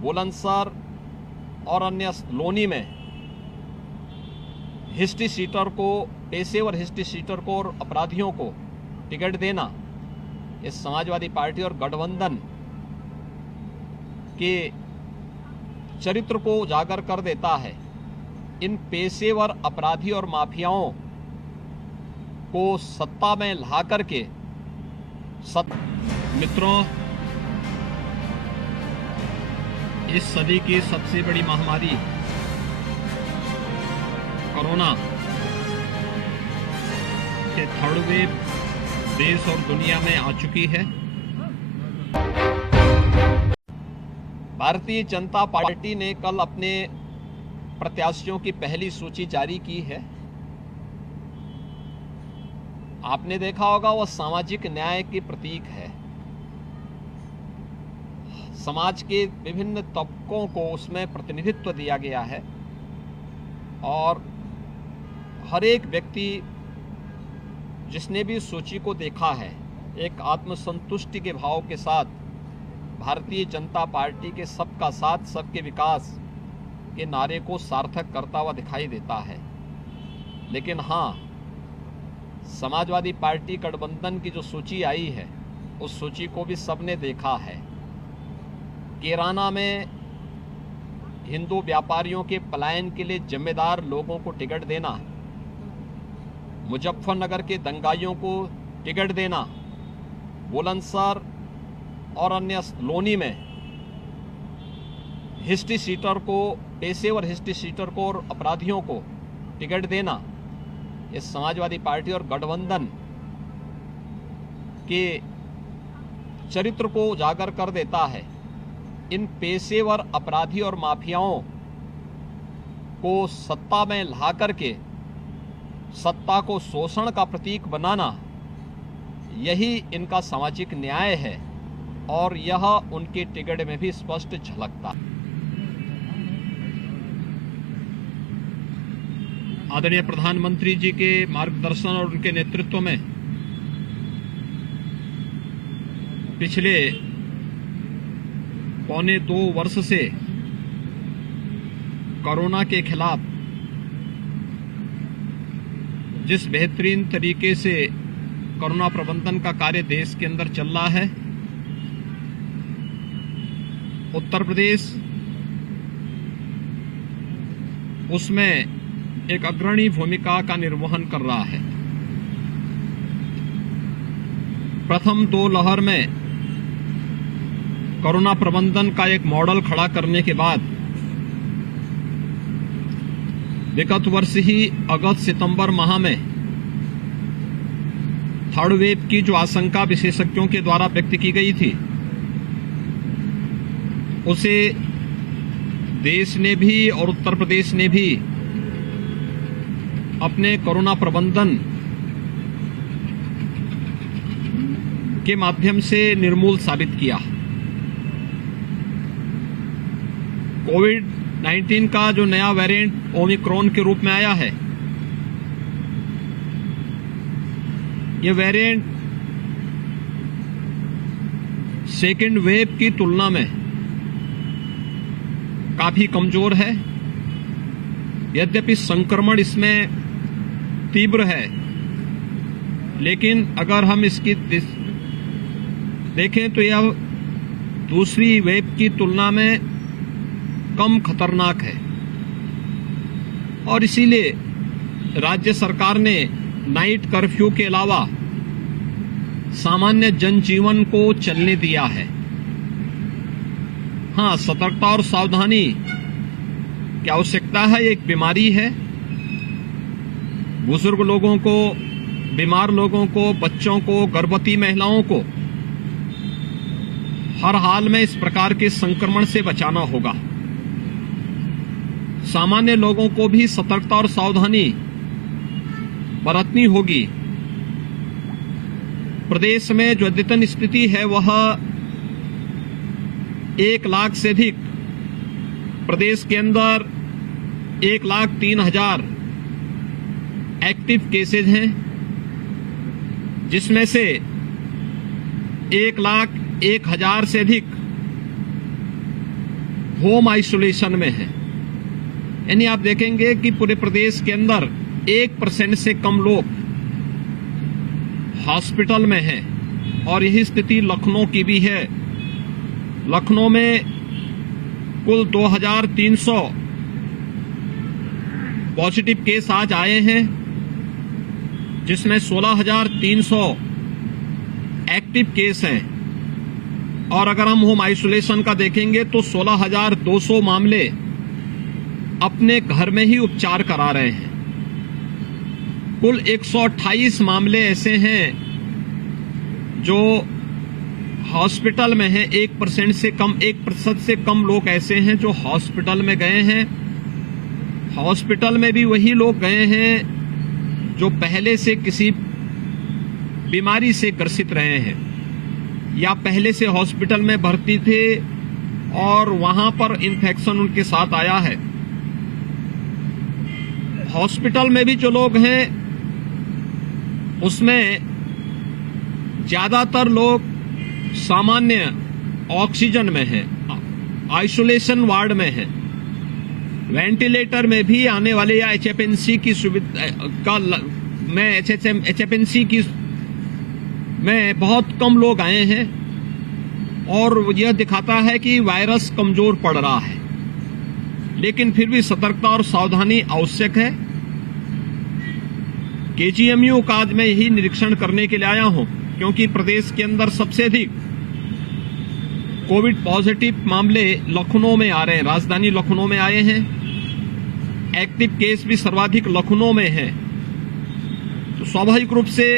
बुलंदशहर और अन्य लोनी में हिस्ट्री सीटर को, पेशेवर हिस्ट्री सीटर को और अपराधियों को टिकट देना इस समाजवादी पार्टी और गठबंधन के चरित्र को उजागर कर देता है। इन पेशेवर अपराधी और माफियाओं को सत्ता में ला करके मित्रों, इस सदी की सबसे बड़ी महामारी कोरोना के थर्ड वेव देश और दुनिया में आ चुकी है। भारतीय जनता पार्टी ने कल अपने प्रत्याशियों की पहली सूची जारी की है। आपने देखा होगा वह सामाजिक न्याय की प्रतीक है। समाज के विभिन्न तबकों को उसमें प्रतिनिधित्व दिया गया है और हर एक व्यक्ति जिसने भी सूची को देखा है एक आत्मसंतुष्टि के भाव के साथ भारतीय जनता पार्टी के सबका साथ सबके विकास के नारे को सार्थक करता हुआ दिखाई देता है। लेकिन हाँ, समाजवादी पार्टी गठबंधन की जो सूची आई है उस सूची को भी सबने देखा है। कैराना में हिंदू व्यापारियों के पलायन के लिए जिम्मेदार लोगों को टिकट देना, मुजफ्फरनगर के दंगाइयों को टिकट देना, बुलंदशहर और अन्य लोनी में हिस्ट्री सीटर को, पेशेवर हिस्ट्री सीटर को और अपराधियों को टिकट देना इस समाजवादी पार्टी और गठबंधन के चरित्र को उजागर कर देता है। इन पेशेवर अपराधी और माफियाओं को सत्ता में ला करके सत्ता को शोषण का प्रतीक बनाना, यही इनका सामाजिक न्याय है और यह उनके टिकट में भी स्पष्ट झलकता। आदरणीय प्रधानमंत्री जी के मार्गदर्शन और उनके नेतृत्व में पिछले पौने 2 वर्ष से कोरोना के खिलाफ जिस बेहतरीन तरीके से कोरोना प्रबंधन का कार्य देश के अंदर चल रहा है, उत्तर प्रदेश उसमें एक अग्रणी भूमिका का निर्वहन कर रहा है। प्रथम 2 लहर में कोरोना प्रबंधन का एक मॉडल खड़ा करने के बाद विगत वर्ष ही अगस्त सितंबर माह में थर्ड वेव की जो आशंका विशेषज्ञों के द्वारा व्यक्त की गई थी, उसे देश ने भी और उत्तर प्रदेश ने भी अपने कोरोना प्रबंधन के माध्यम से निर्मूल साबित किया। कोविड-19 का जो नया वेरिएंट ओमिक्रॉन के रूप में आया है, यह वेरिएंट सेकेंड वेव की तुलना में काफी कमजोर है। यद्यपि संक्रमण इसमें तीव्र है, लेकिन अगर हम इसकी देखें तो यह दूसरी वेव की तुलना में कम खतरनाक है और इसीलिए राज्य सरकार ने नाइट कर्फ्यू के अलावा सामान्य जनजीवन को चलने दिया है। हाँ, सतर्कता और सावधानी की आवश्यकता है। एक बीमारी है, बुजुर्ग लोगों को, बीमार लोगों को, बच्चों को, गर्भवती महिलाओं को हर हाल में इस प्रकार के संक्रमण से बचाना होगा। सामान्य लोगों को भी सतर्कता और सावधानी बरतनी होगी। प्रदेश में जो अद्यतन स्थिति है वह 1 लाख से अधिक, प्रदेश के अंदर 1,03,000 एक्टिव केसेज हैं, जिसमें से 1,01,000 से अधिक होम आइसोलेशन में हैं। यानी आप देखेंगे कि पूरे प्रदेश के अंदर 1% से कम लोग हॉस्पिटल में हैं और यही स्थिति लखनऊ की भी है। लखनऊ में कुल 2300 पॉजिटिव केस आज आए हैं, जिसमें 16,300 एक्टिव केस हैं। और अगर हम होम आइसोलेशन का देखेंगे तो 16,200 मामले अपने घर में ही उपचार करा रहे हैं। कुल 128 मामले ऐसे हैं जो हॉस्पिटल में हैं। 1% से कम लोग ऐसे हैं जो हॉस्पिटल में गए हैं। हॉस्पिटल में भी वही लोग गए हैं जो पहले से किसी बीमारी से ग्रसित रहे हैं या पहले से हॉस्पिटल में भर्ती थे और वहां पर इन्फेक्शन उनके साथ आया है। हॉस्पिटल में भी जो लोग हैं उसमें ज्यादातर लोग सामान्य ऑक्सीजन में हैं, आइसोलेशन वार्ड में हैं। वेंटिलेटर में भी आने वाले या एचएफएनसी की सुविधा का में एचएफएनसी की में बहुत कम लोग आए हैं और यह दिखाता है कि वायरस कमजोर पड़ रहा है। लेकिन फिर भी सतर्कता और सावधानी आवश्यक है। केजीएमयू का आज मैं यही निरीक्षण करने के लिए आया हूं, क्योंकि प्रदेश के अंदर सबसे अधिक कोविड पॉजिटिव मामले लखनऊ में आ रहे हैं। राजधानी लखनऊ में आए हैं। एक्टिव केस भी सर्वाधिक लखनऊ में है। तो स्वाभाविक रूप से